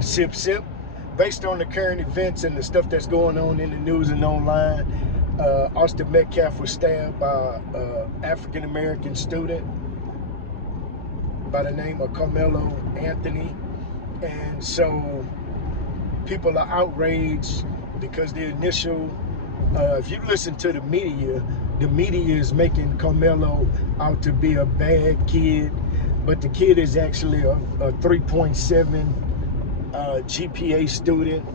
Sip Sip. Based on the current events and the stuff that's going on in the news and online, Austin Metcalf was stabbed by an African American student by the name of Carmelo Anthony. And so people are outraged because the initial, if you listen to the media is making Carmelo out to be a bad kid, but the kid is actually a 3.7 GPA student,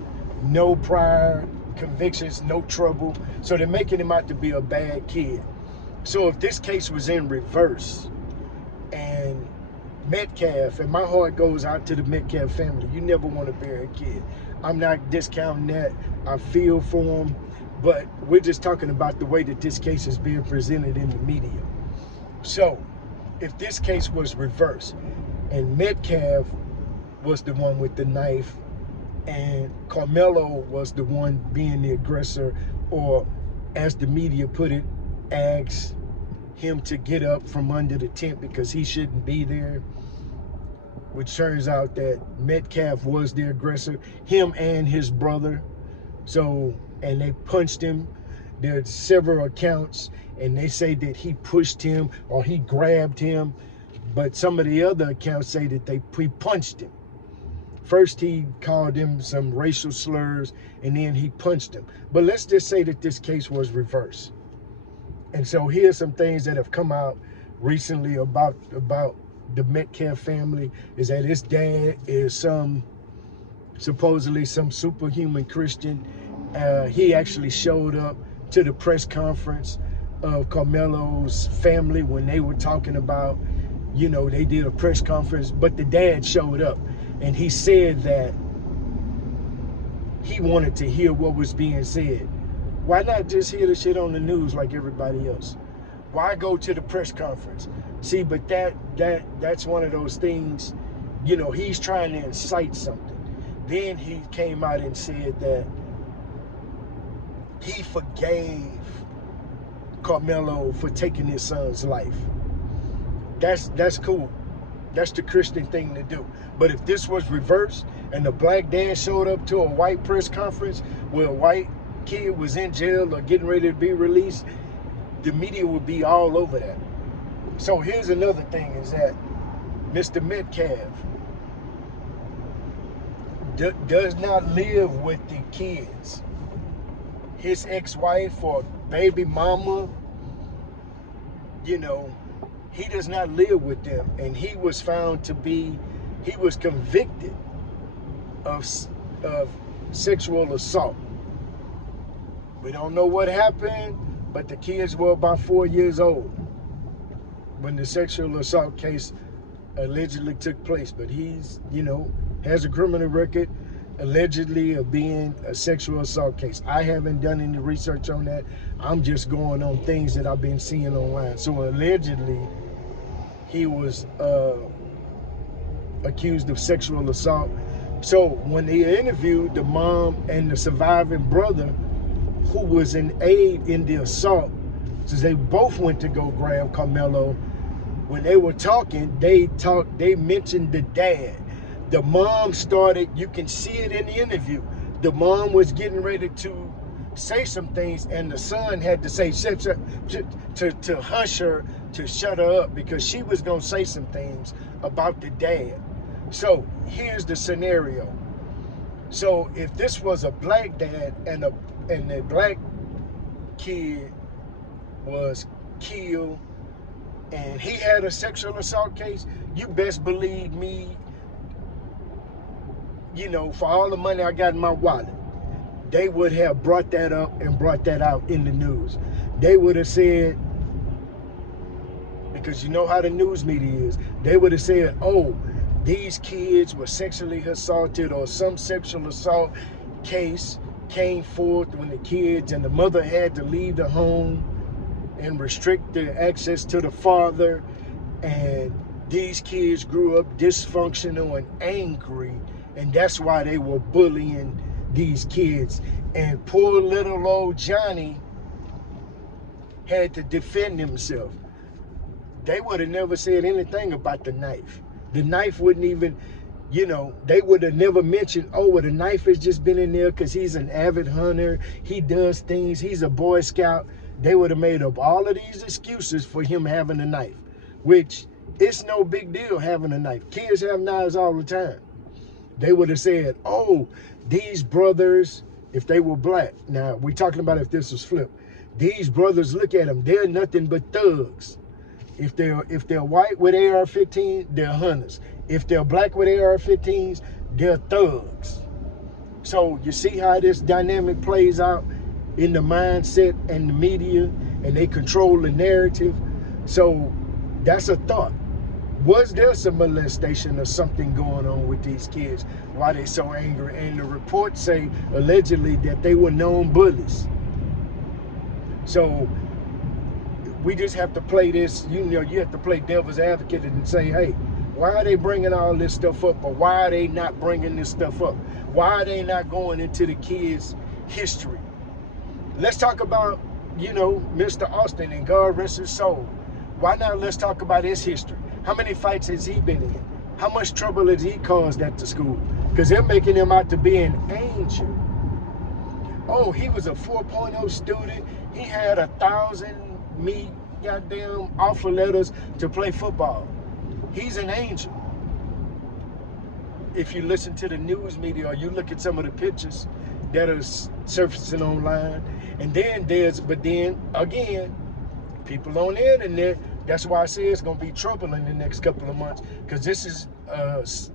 no prior convictions, no trouble. So they're making him out to be a bad kid. So if this case was in reverse and Metcalf, and my heart goes out to the Metcalf family, you never want to bury a kid. I'm not discounting that. I feel for him, but we're just talking about the way that this case is being presented in the media. So if this case was reversed and Metcalf was the one with the knife and Carmelo was the one being the aggressor, or as the media put it, asked him to get up from under the tent because he shouldn't be there, which turns out that Metcalf was the aggressor, him and his brother. So, and they punched him. There's several accounts, and they say that he pushed him or he grabbed him, but some of the other accounts say that he punched him. First, he called him some racial slurs, and then he punched him. But let's just say that this case was reversed. And so here's some things that have come out recently about the Metcalf family, is that his dad is supposedly some superhuman Christian. He actually showed up to the press conference of Carmelo's family when they were talking about, they did a press conference, but the dad showed up. And he said that he wanted to hear what was being said. Why not just hear the shit on the news like everybody else? Why go to the press conference? See, but that's one of those things, he's trying to incite something. Then he came out and said that he forgave Carmelo for taking his son's life. That's cool. That's the Christian thing to do. But if this was reversed and the black dad showed up to a white press conference where a white kid was in jail or getting ready to be released, the media would be all over that. So here's another thing, is that Mr. Metcalf does not live with the kids. His ex-wife or baby mama, he does not live with them, and he was convicted of sexual assault. We don't know what happened, but the kids were about 4 years old when the sexual assault case allegedly took place. But he's, has a criminal record allegedly of being a sexual assault case. I haven't done any research on that. I'm just going on things that I've been seeing online. So allegedly, he was accused of sexual assault. So when they interviewed the mom and the surviving brother, who was an aide in the assault, since they both went to go grab Carmelo, when they were talking, they mentioned the dad. The mom started, you can see it in the interview, the mom was getting ready to say some things, and the son had to say to hush her, to shut her up, because she was going to say some things about the dad. So here's the scenario. So if this was a black dad and the black kid was killed and he had a sexual assault case, you best believe me, for all the money I got in my wallet, they would have brought that up and brought that out in the news. They would have said, because you know how the news media is, they would have said, oh, these kids were sexually assaulted, or some sexual assault case came forth when the kids and the mother had to leave the home and restrict their access to the father, and these kids grew up dysfunctional and angry, and that's why they were bullying these kids. And poor little old Johnny had to defend himself. They would have never said anything about the knife. The knife wouldn't even, You know, they would have never mentioned, oh, well, the knife has just been in there because he's an avid hunter. He does things. He's a Boy Scout. They would have made up all of these excuses for him having a knife, which it's no big deal having a knife. Kids have knives all the time. They would have said, oh, these brothers, if they were black. Now, we're talking about if this was flipped. These brothers, look at them. They're nothing but thugs. If they're white with AR-15, they're hunters. If they're black with AR-15s, they're thugs. So you see how this dynamic plays out in the mindset and the media, and they control the narrative. So that's a thought. Was there some molestation or something going on with these kids? Why they so angry? And the reports say allegedly that they were known bullies. So we just have to play this, you know, you have to play devil's advocate and say, hey, why are they bringing all this stuff up? Or why are they not bringing this stuff up? Why are they not going into the kids' history? Let's talk about, you know, Mr. Austin, and God rest his soul. Why not let's talk about his history? How many fights has he been in? How much trouble has he caused at the school? Because they're making him out to be an angel. Oh, he was a 4.0 student. He had 1,000 goddamn offer letters to play football. He's an angel. If you listen to the news media or you look at some of the pictures that are surfacing online, and then but then again, people on the internet, that's why I say it's going to be trouble in the next couple of months, because this is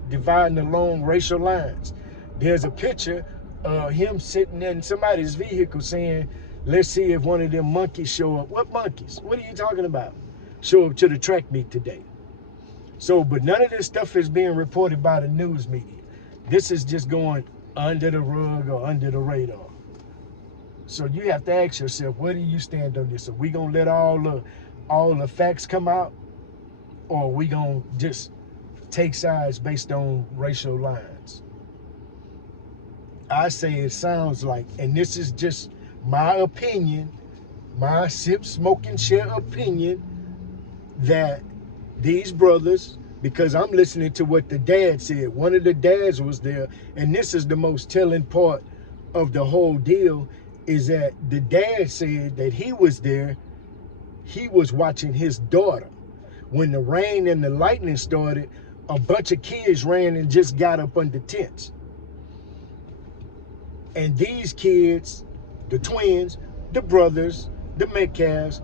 dividing along racial lines. There's a picture of him sitting in somebody's vehicle saying, let's see if one of them monkeys show up. What monkeys? What are you talking about? Show up to the track meet today. So, but none of this stuff is being reported by the news media. This is just going under the rug or under the radar. So you have to ask yourself, where do you stand on this? Are we gonna let all the facts come out, or are we gonna just take sides based on racial lines? I say it sounds like, and this is just my opinion, my sip, smoke, and share opinion, that these brothers, because I'm listening to what the dad said. One of the dads was there, and this is the most telling part of the whole deal, is that the dad said that he was there, he was watching his daughter. When the rain and the lightning started, a bunch of kids ran and just got up under tents. And these kids, the twins, the brothers, the Metcalfs,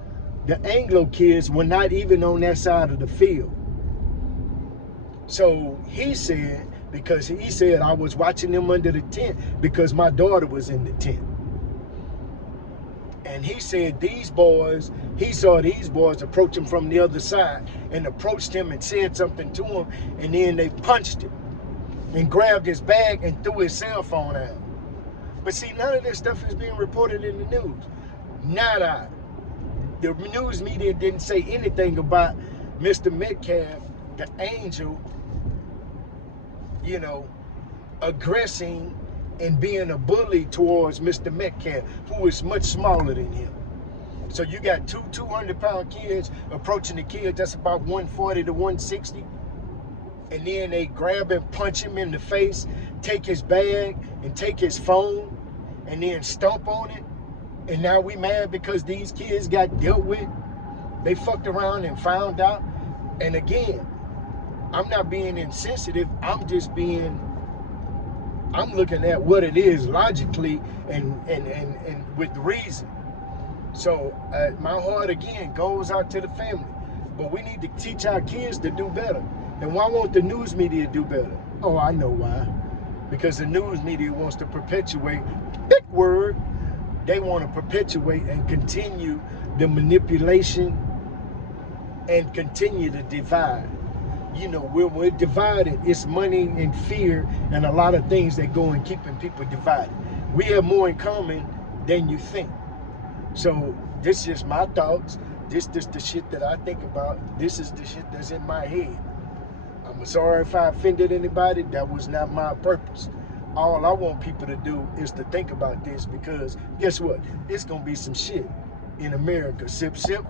the Anglo kids were not even on that side of the field. So he said, because he said, I was watching them under the tent because my daughter was in the tent. And he said these boys, he saw these boys approach him from the other side and approached him and said something to him, and then they punched him and grabbed his bag and threw his cell phone out. But see, none of this stuff is being reported in the news. Nada. The news media didn't say anything about Mr. Metcalf, the angel, you know, aggressing and being a bully towards Mr. Metcalf, who is much smaller than him. So you got two 200-pound kids approaching the kid that's about 140 to 160, and then they grab and punch him in the face, take his bag and take his phone, and then stomp on it. And now we mad because these kids got dealt with. They fucked around and found out. And again, I'm not being insensitive. I'm just being, I'm looking at what it is logically and with reason. So my heart again goes out to the family. But we need to teach our kids to do better. And why won't the news media do better? Oh, I know why. Because the news media wants to perpetuate, big word, they want to perpetuate and continue the manipulation and continue to divide. You know, when we're divided, it's money and fear and a lot of things that go in keeping people divided. We have more in common than you think. So this is just my thoughts. This the shit that I think about. This is the shit that's in my head. I'm sorry if I offended anybody. That was not my purpose. All I want people to do is to think about this, because guess what? It's going to be some shit in America. Sip, sip.